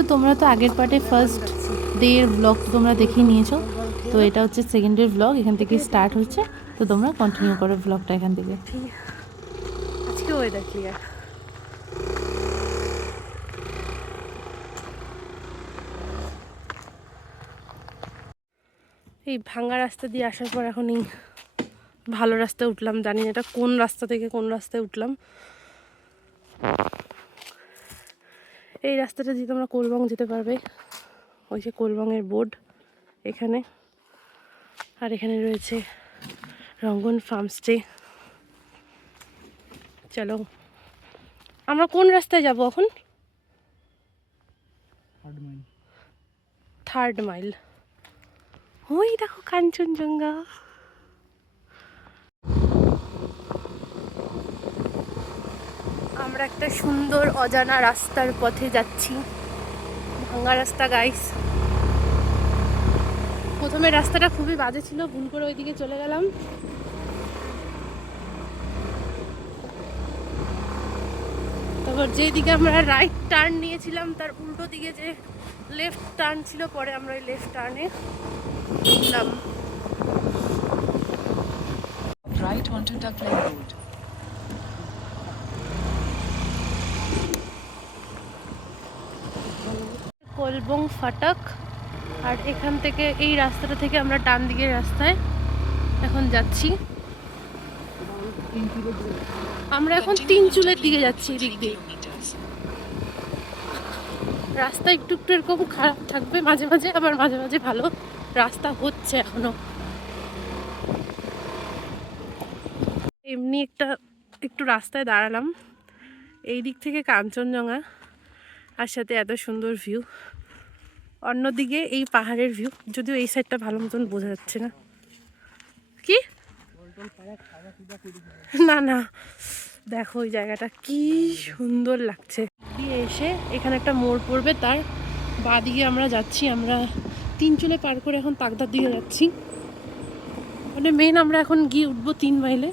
তো তোমরা তো আগের পার্টে ফার্স্ট ডের ব্লগ তো তোমরা দেখেই নিয়েছো, তো এটা হচ্ছে সেকেন্ড ডের ব্লগ, এখান থেকে স্টার্ট হচ্ছে। তো তোমরা কন্টিনিউ করো ব্লগটা এখান থেকে। আজকে ওয়েদার ক্লিয়ার। এই ভাঙা রাস্তা দিয়ে আসার পর এখন এই ভালো রাস্তায় উঠলাম। জানি না এটা কোন রাস্তা থেকে কোন রাস্তায় উঠলাম। এই রাস্তাটা দিয়ে তোমরা কোলবং যেতে পারবে। ওই যে কোলবংয়ের বোর্ড এখানে, আর এখানে রয়েছে রঙ্গন ফার্মস্টে। চলো আমরা কোন রাস্তায় যাব এখন? Third mile. ওই দেখো কাঞ্চনজঙ্ঘা। আমরা একটা সুন্দর অজানা রাস্তার পথে যাচ্ছি, ভাঙা রাস্তা গাইস। প্রথমে রাস্তাটা খুবই বাজে ছিল, ভুল করে ওইদিকে চলে গেলাম। তারপর যেদিকে আমরা রাইট টার্ন নিয়েছিলাম তার উল্টো দিকে যে লেফট টার্ন ছিল, পরে আমরা ওই লেফট টার্নে ঢুকলাম। Right onto Duckling Road. কোলবং ফাটক। আর এখান থেকে এই রাস্তাটা থেকে আমরা ডান দিকের রাস্তায় এখন যাচ্ছি। আমরা এখন তিনচুলের দিকে যাচ্ছি। এদিক দিয়ে রাস্তা একটু একটু এরকম খারাপ থাকবে মাঝে মাঝে, আবার মাঝে মাঝে ভালো রাস্তা হচ্ছে এখনো। এমনি একটু রাস্তায় দাঁড়ালাম। এই দিক থেকে কাঞ্চনজঙ্ঘা আর সাথে এত সুন্দর ভিউ, অন্যদিকে এই পাহাড়ের ভিউ, যদিও এই সাইডটা ভালো মতন বোঝা যাচ্ছে না। কি না না, দেখো ওই জায়গাটা কি সুন্দর লাগছে। দিয়ে এসে এখানে একটা মোড় পড়বে, তার বাঁদিকে আমরা যাচ্ছি। আমরা তিনচুলে পার করে এখন তাকদার দিকে যাচ্ছি। মানে মেন আমরা এখন গিয়ে উঠবো 3 মাইলে।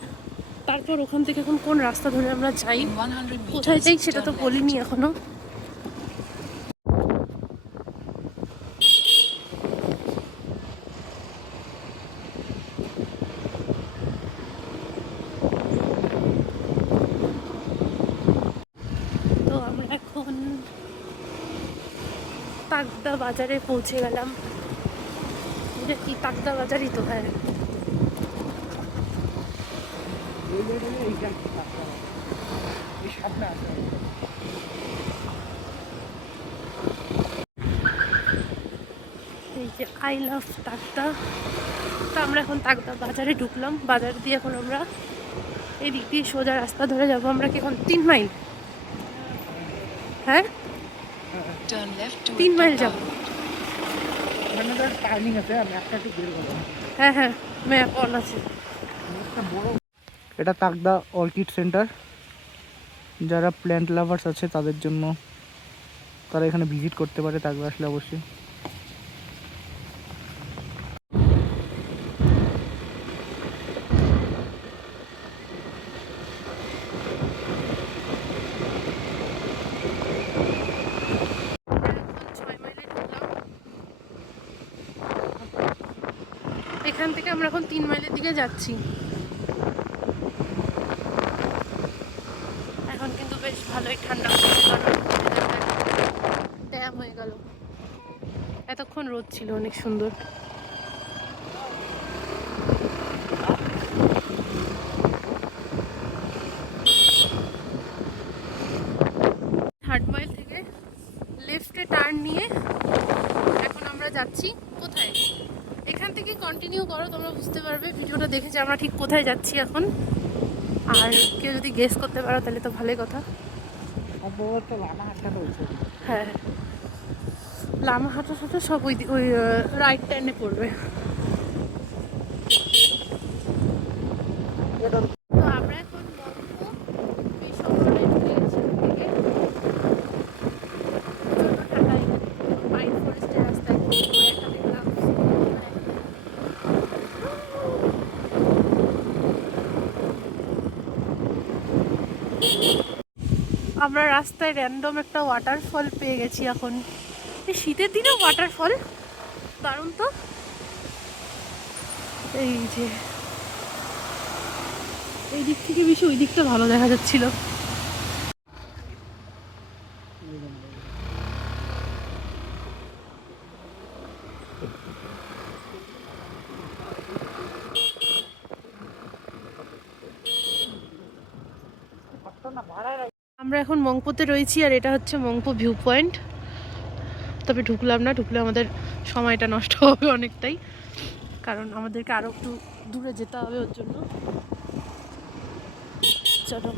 তারপর ওখান থেকে এখন কোন রাস্তা ধরে আমরা যাই, কোথায় যাই সেটা তো বলিনি এখনো। তো আমরা এখন তাকদা বাজারে পৌঁছে গেলাম। এটা কি তাকদা বাজারই তো? হ্যাঁ, এই যে আই লাভ তাকদা। তো আমরা এখন তাকদা বাজারে ঢুকলাম। বাজার দিয়ে এখন আমরা এই দিক দিয়ে সোজা রাস্তা ধরে যাবো। আমরা কি এখন 3 মাইল? হ্যাঁ, 3 মাইল যাবো। হ্যাঁ হ্যাঁ, ম্যাপ অন আছে। এটা তাকদা অর্কিড সেন্টার। যারা প্ল্যান্ট লাভার্স আছে তাদের জন্য, তারা এখানে ভিজিট করতে পারে তাকদা আসলে অবশ্যই। এখান থেকে আমরা এখন 3 মাইলের দিকে যাচ্ছি। এখন কিন্তু বেশ ভালোই ঠান্ডা পড়ছে, ড্যাম হয়ে গেল। এতক্ষণ রোদ ছিল, অনেক সুন্দর। থার্ড মাইল থেকে লেফটে টার্ন নিয়ে এখন আমরা যাচ্ছি কোথায়? এখান থেকে কন্টিনিউ করো, তোমরা বুঝতে পারবে ভিডিওটা দেখে যে আমরা ঠিক কোথায় যাচ্ছি এখন। আর কেউ যদি গেস করতে পারো তাহলে তো ভালোই কথা। হ্যাঁ, লামাহাটার সাথে সব ওই রাইট টার্নে পড়বে। তো আমরা এখন এই শহরে ঢুকে গেছি। পাইন ফরেস্টের রাস্তায় একটা দেখলাম। আমরা রাস্তায় র্যান্ডম একটা ওয়াটারফল পেয়ে গেছি এখন। এই শীতের দিনেও ওয়াটারফল, দারুণ তো। এই যে এই দিক থেকে বেশি ওই দিকটা ভালো দেখা যাচ্ছিল। আমরা এখন মংপোতে রয়েছি, আর এটা হচ্ছে মংপো ভিউ পয়েন্ট। তবে ঢুকলাম না, ঢুকলে আমাদের সময়টা নষ্ট হবে অনেকটাই, কারণ আমাদেরকে আরো একটু দূরে যেতে হবে ওর জন্য। চলো।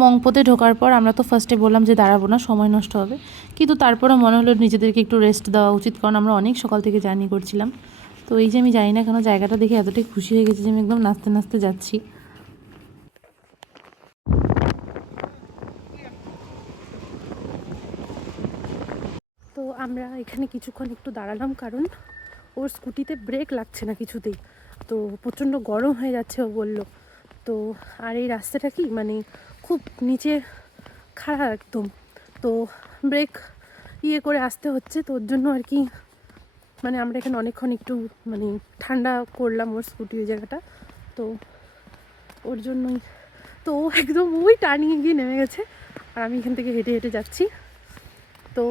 মংপোতে ঢোকার পর আমরা তো ফার্স্টে বললাম যে দাঁড়াবো না, সময় নষ্ট হবে, কিন্তু তারপরে মনে হলো নিজেদেরকে একটু রেস্ট দেওয়া উচিত, কারণ আমরা অনেক সকাল থেকে জার্নি করছিলাম। তো এই যে আমি জানি না কেন জায়গাটা দেখে এতটাই খুশি হয়ে গেছি যে আমি একদম নাচতে নাচতে যাচ্ছি। তো আমরা এখানে কিছুক্ষণ একটু দাঁড়ালাম, কারণ ওর স্কুটিতে ব্রেক লাগছে না কিছুতেই, তো প্রচণ্ড গরম হয়ে যাচ্ছে ও বললো। তো আর এই রাস্তাটা কি মানে খুব নিচে খাড়া একদম, তো ব্রেক করে আসতে হচ্ছে, তো ওর জন্য আর কি মানে আমরা এখানে অনেকক্ষণ একটু মানে ঠান্ডা করলাম ওর স্কুটি ওই জায়গাটা, তো ওর জন্যই। তো ও একদম ওই টার্নিংয়ে গিয়ে নেমে গেছে, আর আমি এখান থেকে হেঁটে হেঁটে যাচ্ছি। তো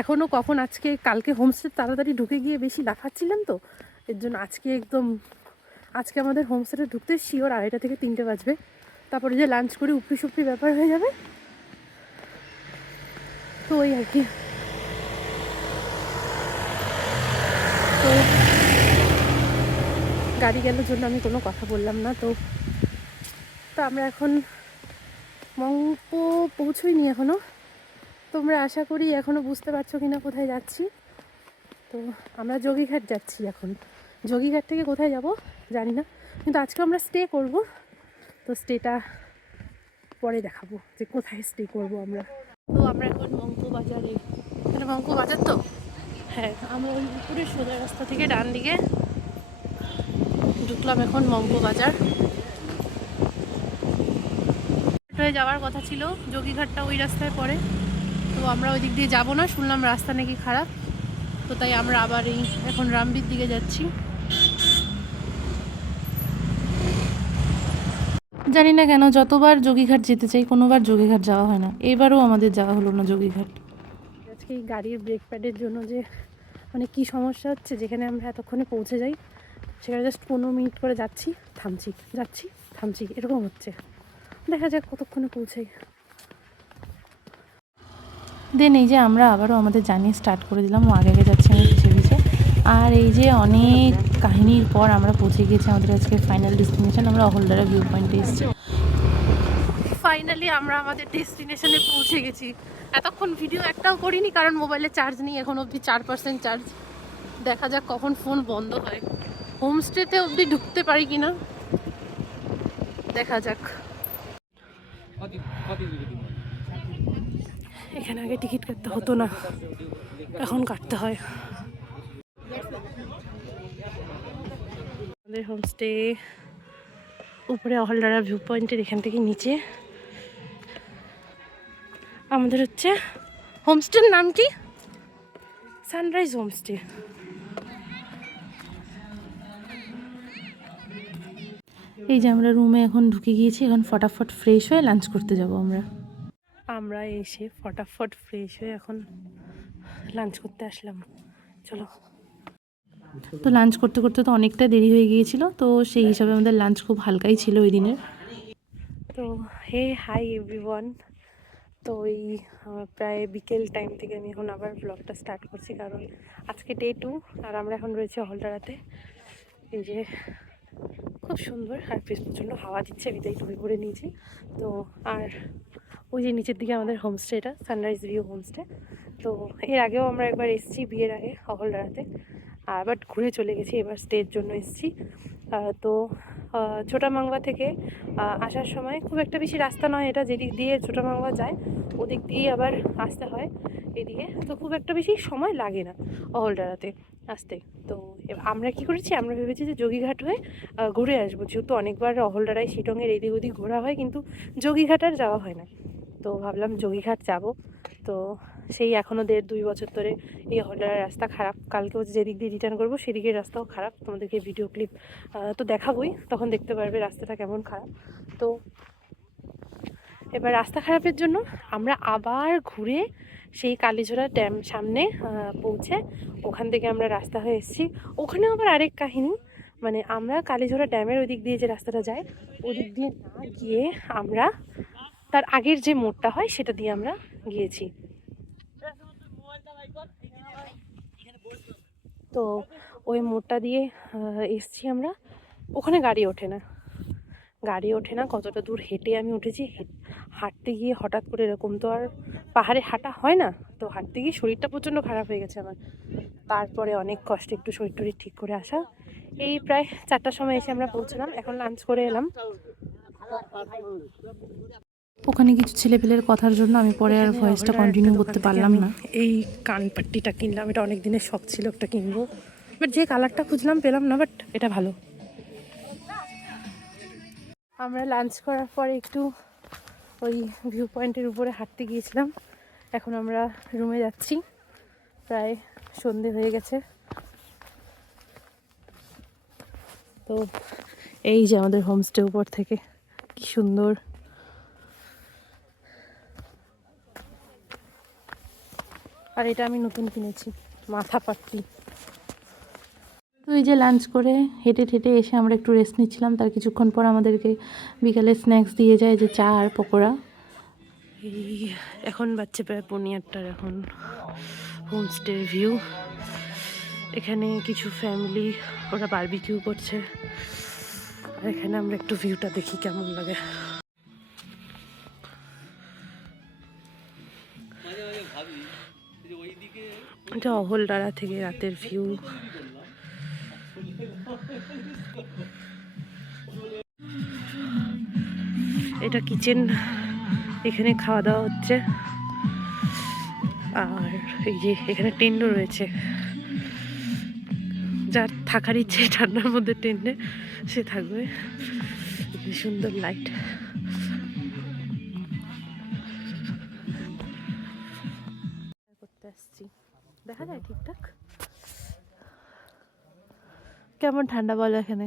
এখনও কখন আজকে কালকে হোমস্টে তাড়াতাড়ি ঢুকে গিয়ে বেশি লাফাচ্ছিলাম, তো এর জন্য আজকে আমাদের হোমস্টেতে ঢুকতে শিওর 2:30 থেকে 3টে বাজবে। তারপরে যে লাঞ্চ করে উপরি সুপরি ব্যাপার হয়ে যাবে, তো ওই আর কি। তো গাড়ি গেলের জন্য আমি কোনো কথা বললাম না। তো আমরা এখন মংপো পৌঁছইনি এখনও, তোমরা আশা করি এখনও বুঝতে পারছো কিনা কোথায় যাচ্ছি। তো আমরা যোগীঘাট যাচ্ছি এখন। যোগীঘাট থেকে কোথায় যাব জানি না, কিন্তু আজকে আমরা স্টে করব, তো স্টেটা পরে দেখাবো যে কোথায় স্টে করব আমরা। তো আমরা এখন মংপো বাজারে, এখানে মংপো বাজার তো, হ্যাঁ আমরা ওই উপরে সোজা রাস্তা থেকে ডান দিকে ঢুকলাম এখন মংপো বাজার। হয়ে যাওয়ার কথা ছিল, যোগীঘাটটা ওই রাস্তায় পড়ে, তো আমরা ওই দিক দিয়ে যাবো না, শুনলাম রাস্তা নাকি খারাপ, তো তাই আমরা আবার এই এখন রামবির দিকে যাচ্ছি। জানি না কেন যতবার যোগীঘাট যেতে চাই কোনোবার যোগীঘাট যাওয়া হয় না, এবারও আমাদের যাওয়া হলো না যোগীঘাট। আজকে এই গাড়ির ব্রেক প্যাডের জন্য যে মানে কী সমস্যা হচ্ছে, যেখানে আমরা এতক্ষণে পৌঁছে যাই সেখানে জাস্ট 15 মিনিট করে যাচ্ছি থামছি এরকম হচ্ছে। দেখা যাক কতক্ষণে পৌঁছাই। দেন এই যে আমরা আবারও আমাদের জার্নি স্টার্ট করে দিলাম, ও আগে যাচ্ছি আমি পিছিয়ে পিছিয়ে। আর এই যে অনেক কাহিনীর পর আমরা পৌঁছে গিয়েছি আমাদের আজকে ফাইনাল ডেস্টিনেশন, আমরা অহলদারা ভিউ পয়েন্টে এসেছি। ফাইনালি আমরা আমাদের ডেস্টিনেশনে পৌঁছে গেছি। এতক্ষণ ভিডিও একটাও করিনি, কারণ মোবাইলে চার্জ নেই, এখন অবধি 4% চার্জ। দেখা যাক কখন ফোন বন্ধ হয়, হোমস্টেতে অবধি ঢুকতে পারি কিনা দেখা যাক। এখানে আগে টিকিট কাটতে হতো না, এখন কাটতে হয়। আমাদের হোমস্টে উপরে অহলদারা ভিউ পয়েন্টের এখান থেকে নিচে। আমাদের হচ্ছে হোমস্টের নাম কি? Sunrise homestay. এই যে আমরা রুমে এখন ঢুকে গিয়েছি, এখন ফটাফট ফ্রেশ হয়ে লাঞ্চ করতে যাব আমরা এসে ফটাফট ফ্রেশ হয়ে এখন লাঞ্চ করতে আসলাম। চলো। তো লাঞ্চ করতে করতে তো অনেকটা দেরি হয়ে গিয়েছিল, তো সেই হিসাবে আমাদের লাঞ্চ খুব হালকাই ছিল ওই দিনের। তো হাই এভরিওয়ান। তো এই প্রায় বিকেল টাইম থেকে আমি এখন আবার ব্লগটা স্টার্ট করছি, কারণ আজকে ডে 2 আর আমরা এখন রয়েছি অহলদারাতে। এই যে খুব সুন্দর, আর বেশ প্রচণ্ড হাওয়া দিচ্ছে, বিদায় টুপি পরে নিয়েছি। তো আর ওই যে নিচের দিকে আমাদের হোমস্টেটা সানরাইজ ভিউ হোমস্টে। তো এর আগেও আমরা একবার এসেছি বিয়ের আগে অহলদারাতে, বাট ঘুরে চলে গেছি, এবার স্টের জন্য এসেছি। তো ছোটামাংবা থেকে আসার সময় খুব একটা বেশি রাস্তা নয়, এটা যেদিক দিয়ে ছোটামাংবা যায় ওদিক দিয়ে আবার আসতে হয় এদিকে, তো খুব একটা বেশি সময় লাগে না অহলদারাতে আসতে। তো আমরা কি করেছি, আমরা ভেবেছি যে যোগীঘাট হয়ে ঘুরে আসবো, যেহেতু অনেকবার অহলডারায় শিটংয়ের এদিক ওদিক ঘোরা হয়, কিন্তু যোগীঘাট আর যাওয়া হয় না। তো ভাবলাম যোগীঘাট যাব। তো সেই এখনও 1.5-2 বছর ধরে এই অহলডারার রাস্তা খারাপ। কালকেও যেদিক দিয়ে রিটার্ন করবো সেদিকের রাস্তাও খারাপ, তোমাদেরকে ভিডিও ক্লিপ তো দেখাবোই, তখন দেখতে পারবে রাস্তাটা কেমন খারাপ। তো এবার রাস্তা খারাপের জন্য আমরা আবার ঘুরে সেই কালীঝোড়া ড্যাম সামনে পৌঁছে ওখান থেকে আমরা রাস্তা হয়ে এসেছি। ওখানেও আবার আরেক কাহিনী, মানে আমরা কালীঝোড়া ড্যামের ওই দিক দিয়ে যে রাস্তাটা যায় ওদিক দিয়ে না গিয়ে আমরা তার আগের যে মোড়টা হয় সেটা দিয়ে আমরা গিয়েছি। তো ওই মোড়টা দিয়ে এসছি আমরা। ওখানে গাড়ি ওঠে না, কতটা দূর হেঁটে আমি উঠেছি। হাঁটতে গিয়ে হঠাৎ করে, এরকম তো আর পাহাড়ে হাঁটা হয় না, তো হাঁটতে গিয়ে শরীরটা প্রচণ্ড খারাপ হয়ে গেছে আমার। তারপরে অনেক কষ্টে একটু শরীর টরীর ঠিক করে আসা। এই প্রায় 4টার সময় এসে আমরা পৌঁছলাম, এখন লাঞ্চ করে এলাম। ওখানে কিছু ছেলেপেলের কথার জন্য আমি পরে আর ভয়েসটা কন্টিনিউ করতে পারলাম না। এই কানপাট্টিটা কিনলাম, এটা অনেক দিনের শখ ছিল, একটা কিনবো, বাট যে কালারটা খুঁজলাম পেলাম না, বাট এটা ভালো। আমরা লাঞ্চ করার পরে একটু ওই ভিউ পয়েন্টের উপরে হাঁটতে গিয়েছিলাম। এখন আমরা রুমে যাচ্ছি, প্রায় সন্ধে হয়ে গেছে। তো এই যে আমাদের হোমস্টে উপর থেকে, কি সুন্দর। আর এটা আমি নতুন কিনেছি, মাথা পাট্টি। তো এই যে লাঞ্চ করে হেঁটে ঠেটে এসে আমরা একটু রেস্ট নিচ্ছিলাম। তার কিছুক্ষণ পর আমাদেরকে বিকালে স্ন্যাক্স দিয়ে যায়, যে চা আর পকোড়া। এই এখন বাচ্চা প্রায় 1:30। এখন হোমস্টের ভিউ, এখানে কিছু ফ্যামিলি ওরা বারবিকিউ করছে, আর এখানে আমরা একটু ভিউটা দেখি কেমন লাগে। এটা অহলডারা থেকে রাতের ভিউ। এটা কিচেন, এখানে খাওয়া দাওয়া হচ্ছে। আর এই যে এখানে টেন্টও রয়েছে, যার থাকার ইচ্ছে ঠান্ডার মধ্যে টেন্টে সে থাকবে। সুন্দর লাইট। করতে আসছি, দেখা যায় ঠিকঠাক কেমন ঠান্ডা বলো। এখানে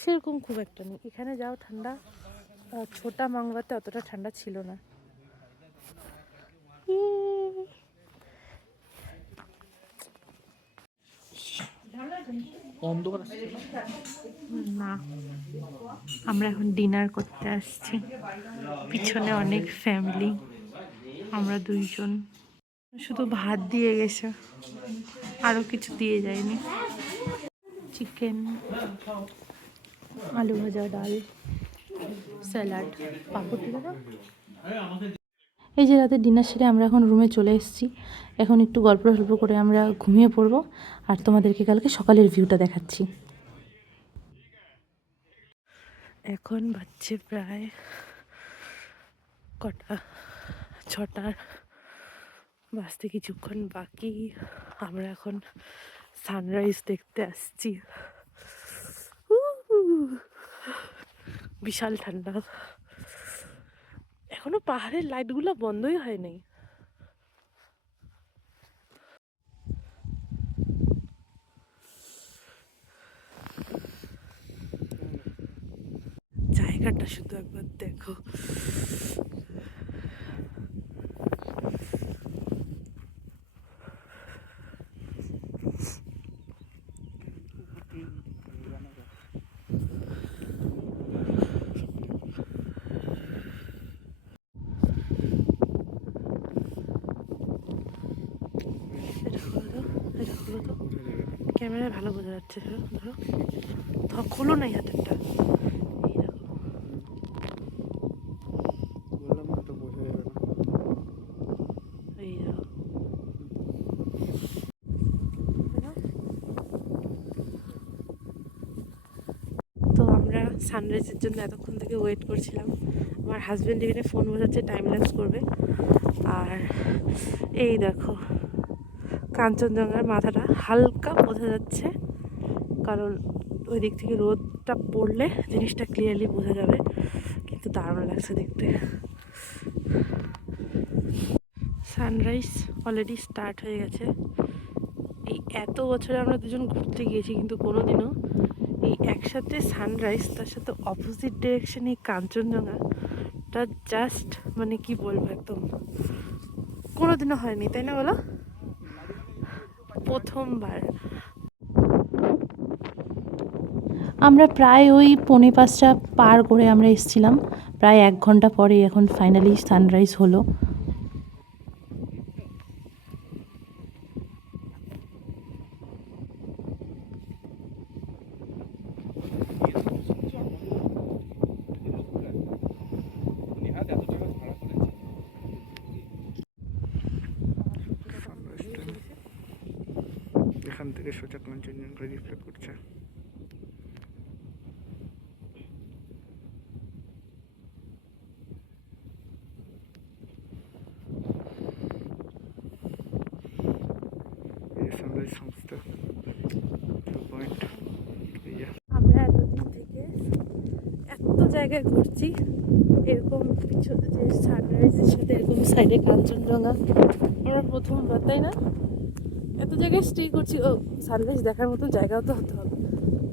সেরকম খুব একটা নেই, এখানে যাও ঠান্ডা, ছোটা মাংবাতে অতটা ঠান্ডা ছিল না। না, আমরা এখন ডিনার করতে আসছি। পিছনে অনেক ফ্যামিলি, আমরা 2 জন। শুধু ভাত দিয়ে গেছে, আরও কিছু দিয়ে যায়নি। চিকেন, আলু ভাজা, ডাল, স্যালাড, পাঁপড় দিল না। এই যে রাতে ডিনার সেরে আমরা এখন রুমে চলে এসেছি। এখন একটু গল্প করে আমরা ঘুমিয়ে পড়বো, আর তোমাদেরকে কালকে সকালের ভিউটা দেখাচ্ছি। এখন বাজছে প্রায় কটা, 6টা বাজতে কিছুক্ষণ বাকি। আমরা এখন সানরাইজ দেখতে আসছি। বিশাল ঠান্ডা, এখনো পাহাড়ের লাইটগুলো বন্ধই হয়নি। জায়গাটা শুধু একবার দেখো। ক্যামেরায় ভালো বোঝা যাচ্ছে, ধরো খোলো না হাতেরটা। এই দেখো, তো আমরা সানরাইজের জন্য এতক্ষণ থেকে ওয়েট করছিলাম। আমার হাজব্যান্ড এখানে ফোন বোঝাচ্ছে, টাইম ল্যাপস করবে। আর এই দেখো কাঞ্চনজঙ্ঘার মাথাটা হালকা বোঝা যাচ্ছে, কারণ ওই দিক থেকে রোদটা পড়লে জিনিসটা ক্লিয়ারলি বোঝা যাবে, কিন্তু দারুণ লাগছে দেখতে। সানরাইজ অলরেডি স্টার্ট হয়ে গেছে। এই এত বছরে আমরা দুজন ঘুরতে গিয়েছি, কিন্তু কোনোদিনও এই একসাথে সানরাইজ তার সাথে অপোজিট ডিরেকশন এই কাঞ্চনজঙ্ঘাটা জাস্ট মানে কি বলবো, একদম কোনোদিনও হয়নি, তাই না বলো? প্রথমবার। আমরা প্রায় ওই 4:45 পার করে আমরা এসেছিলাম, প্রায় 1 ঘন্টা পরে এখন ফাইনালি সানরাইজ হলো। এখান থেকে সোজা কাঞ্চনজঙ্ঘা রিফ্লেক্ট করছে। সানরাইজ সংস্থা পয়েন্ট। আমরা এতদিন থেকে এত জায়গায় ঘুরছি, এরকম কিছু যে সানরাইজের সাথে এরকম সাইডে কাঞ্চনজঙ্ঘা আমরা প্রথমবার, তাই না? এত জায়গায় স্টে করছি, ও সানরাইজ দেখার মতো জায়গাও তো হতে হবে।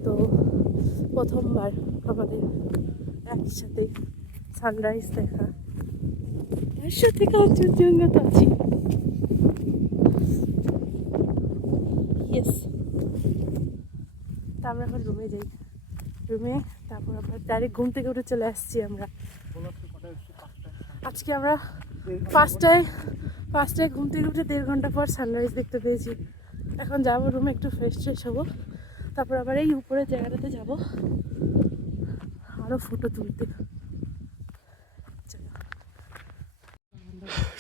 তো প্রথমবার আমাদের একসাথে সানরাইজ দেখা, তার সাথে কাঞ্চনজঙ্ঘা তো আছি। ইয়েস। তা আমরা এখন রুমে যাই, রুমে তারপর আবার ডাইরেক্ট ঘুম থেকে উঠে চলে আসছি আমরা। আজকে আমরা 5টায় ঘুম থেকে উঠে 1.5 ঘন্টা পর সানরাইজ দেখতে পেয়েছি। এখন যাবো রুমে, একটু ফ্রেশ হবো, তারপর আবার এই উপরের জায়গাটাতে যাব আরও ফটো তুলতে।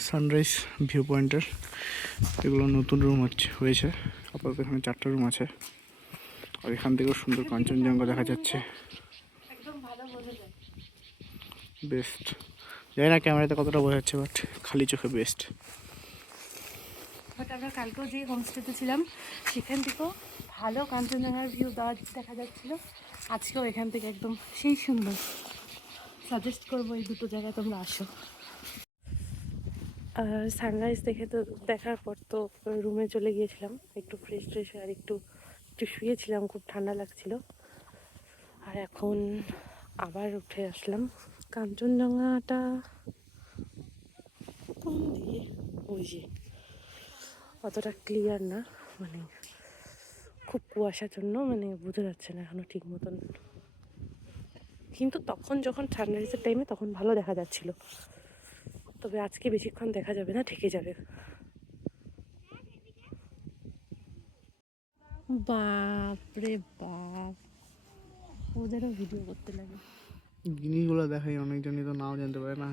সানরাইজ ভিউ পয়েন্টের এগুলো নতুন রুম হয়েছে, আপাতত এখানে 4টা রুম আছে। আর এখান থেকেও সুন্দর কাঞ্চনজঙ্ঘা দেখা যাচ্ছে, একদম ভালো বোঝা যায়। বেস্ট। জানি না ক্যামেরাতে কতটা বোঝা যাচ্ছে, বাট খালি চোখে বেস্ট। বাট আমরা কালকেও যে হোমস্টেতে ছিলাম সেখান থেকেও ভালো কাঞ্চনজঙ্ঘার ভিউ দেখা যাচ্ছিলো। আজকেও এখান থেকে একদম সেই সুন্দর। সাজেস্ট করবো এই দুটো জায়গায় তোমরা আসো। সানরাইজ দেখার পর তো রুমে চলে গিয়েছিলাম, একটু ফ্রেশ আর একটু শুয়েছিলাম, খুব ঠান্ডা লাগছিল। আর এখন আবার উঠে আসলাম। কাঞ্চনজঙ্ঘাটা কোন দিকে? ওই যে, অতটা ক্লিয়ার না, মানে খুব কুয়াশার জন্য মানে বোঝা যাচ্ছে না এখনো ঠিক মতন, কিন্তু তখন যখন সানরাইজের টাইমে তখন ভালো দেখা যাচ্ছিল। তবে আজকে বেশিক্ষণ দেখা যাবে না, ঠেকে যাবে। বাপরে বাপ, ওদেরও ভিডিও করতে লাগে। জিনিসগুলো দেখাই অনেকজনই তো নাও জানতে পারে না।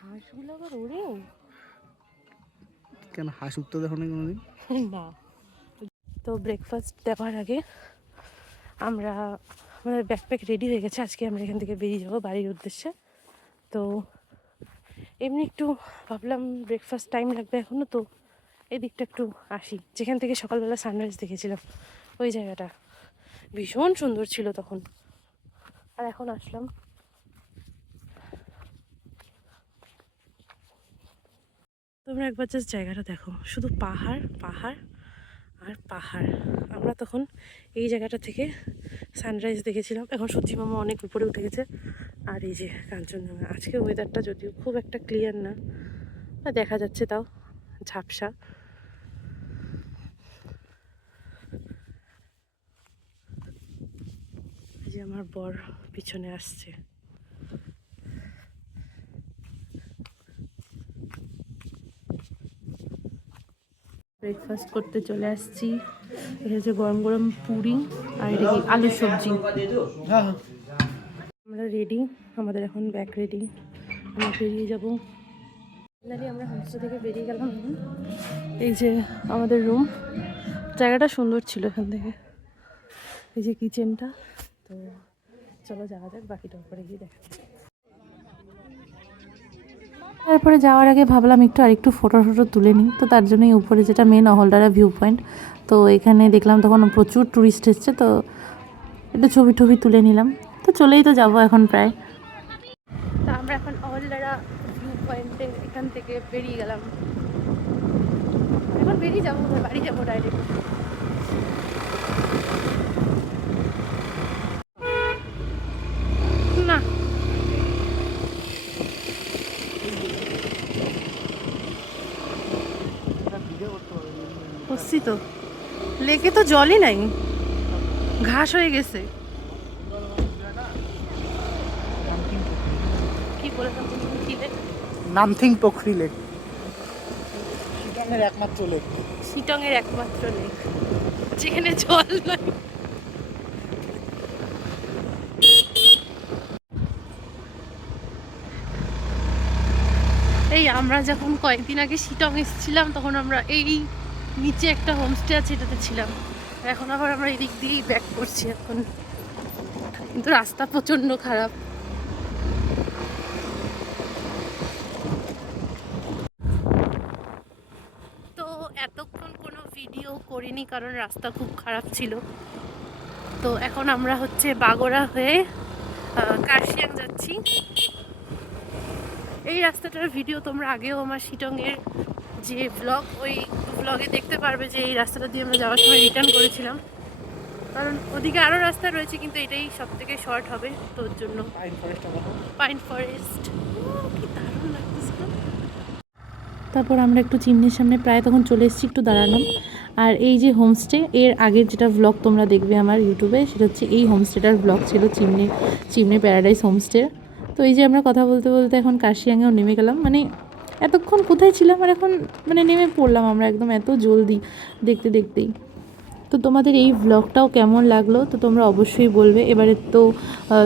হাঁসগুলো আবার ওরেও কেন হাঁস উঠতে দেখো না কোনোদিন? না। তো ব্রেকফাস্ট দেওয়ার আগে আমরা আমাদের ব্যাকপ্যাক রেডি হয়ে গেছে, আজকে আমরা এখান থেকে বেরিয়ে যাবো বাড়ির উদ্দেশ্যে। তো এমনি একটু ভাবলাম ব্রেকফাস্ট টাইম লাগবে এখনও, তো এদিকটা একটু আসি, যেখান থেকে সকালবেলা সানরাইজ দেখেছিলাম। ওই জায়গাটা ভীষণ সুন্দর ছিল তখন, আর এখন আসলাম। তোমরা একবার জাস্ট জায়গাটা দেখো, শুধু পাহাড় পাহাড় আর পাহাড়। আমরা তখন এই জায়গাটা থেকে সানরাইজ দেখেছিলাম। এখন সূর্যি মামা অনেক উপরে উঠে গেছে, আর এই যে কাঞ্চনজঙ্ঘা। আজকে ওয়েদারটা যদিও খুব একটা ক্লিয়ার না, দেখা যাচ্ছে তাও ঝাপসা। এই যে আমার বর পিছনে আসছে। ব্রেকফাস্ট করতে চলে আসছি। এটা হচ্ছে গরম গরম পুরি, আর এটা কি আলুর সবজি। আমরা রেডি, আমাদের এখন ব্যাগ রেডি, আমরা বেরিয়ে যাবো। ফাইনালি আমরা হোমস্টে থেকে বেরিয়ে গেলাম। এই যে আমাদের রুম, জায়গাটা সুন্দর ছিল এখান থেকে, এই যে কিচেনটা। তো চলো যাওয়া যাক, বাকিটা উপরে গিয়ে দেখা যাক। তারপরে যাওয়ার আগে ভাবলাম একটু আরেকটু ফটো তুলে নিই, তো তার জন্যই উপরে যেটা মেন অহলডারা ভিউ পয়েন্ট, তো এখানে দেখলাম তখন প্রচুর ট্যুরিস্ট এসছে, তো একটু ছবি তুলে নিলাম। তো চলেই তো যাবো এখন প্রায়। তা আমরা এখন অহলডারা ভিউ পয়েন্টে এখান থেকে বেরিয়ে গেলাম। এখন বেরিয়ে যাবো, বাড়ি যাবো ডাইরেক্ট। না বসছি তো, লেকে তো জলই নাই, ঘাস হয়ে গেছে। কি বলেছিলাম কি লেক? নামথিং পোখরি লেক, শিলংয়ের একমাত্র লেক। শিটংয়ের একমাত্র লেক যেখানে জল নাই। এই আমরা যখন কয়েকদিন আগে শিটং এসেছিলাম তখন আমরা এই নিচে একটা হোমস্টে আছে এটাতে ছিলাম, আর এখন আবার আমরা এদিক দিয়েই ব্যাক করছি এখন, কিন্তু রাস্তা প্রচণ্ড খারাপ। তো এতক্ষণ কোনো ভিডিও করিনি কারণ রাস্তা খুব খারাপ ছিল। তো এখন আমরা হচ্ছে বাগোড়া হয়ে কার্শিয়াং যাচ্ছি। এই রাস্তাটার ভিডিও তোমরা আগেও আমার শিটংয়ের যে ব্লগ, ওই ব্লগে দেখতে পারবে যে এই রাস্তাটা দিয়ে আমরা যাওয়ার সময় রিটার্ন করেছিলাম, কারণ ওদিকে আরও রাস্তা রয়েছে কিন্তু এটাই সব থেকে শর্ট হবে, তোর জন্য। পাইন ফরেস্ট কি দারুণ লাগতেছিল। তারপর আমরা একটু চিমনির সামনে প্রায় তখন চলে এসেছি, একটু দাঁড়ালাম। আর এই যে হোমস্টে, এর আগের যেটা ব্লগ তোমরা দেখবে আমার ইউটিউবে, সেটা হচ্ছে এই হোমস্টেটার ব্লগ ছিল, চিমনি প্যারাডাইস হোমস্টে। তো এই যে আমরা কথা বলতে বলতে এখন কার্শিয়াংয়েও নেমে গেলাম, মানে এতক্ষণ কোথায় ছিলাম আর এখন মানে নেমে পড়লাম আমরা একদম এত জলদি দেখতেই। তো তোমাদের এই ব্লগটাও কেমন লাগলো তো তোমরা অবশ্যই বলবে। এবারে তো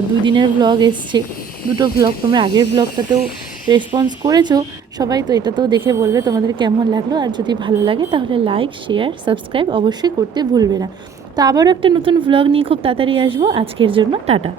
2 দিনের ব্লগ এসছে, দুটো ব্লগ, তোমরা আগের ব্লগটাতেও রেসপন্স করেছো সবাই, তো এটাতেও দেখে বলবে তোমাদের কেমন লাগলো। আর যদি ভালো লাগে তাহলে লাইক, শেয়ার, সাবস্ক্রাইব অবশ্যই করতে ভুলবে না। তো আবারও একটা নতুন ব্লগ নিয়ে খুব তাড়াতাড়ি আসবো। আজকের জন্য টাটা।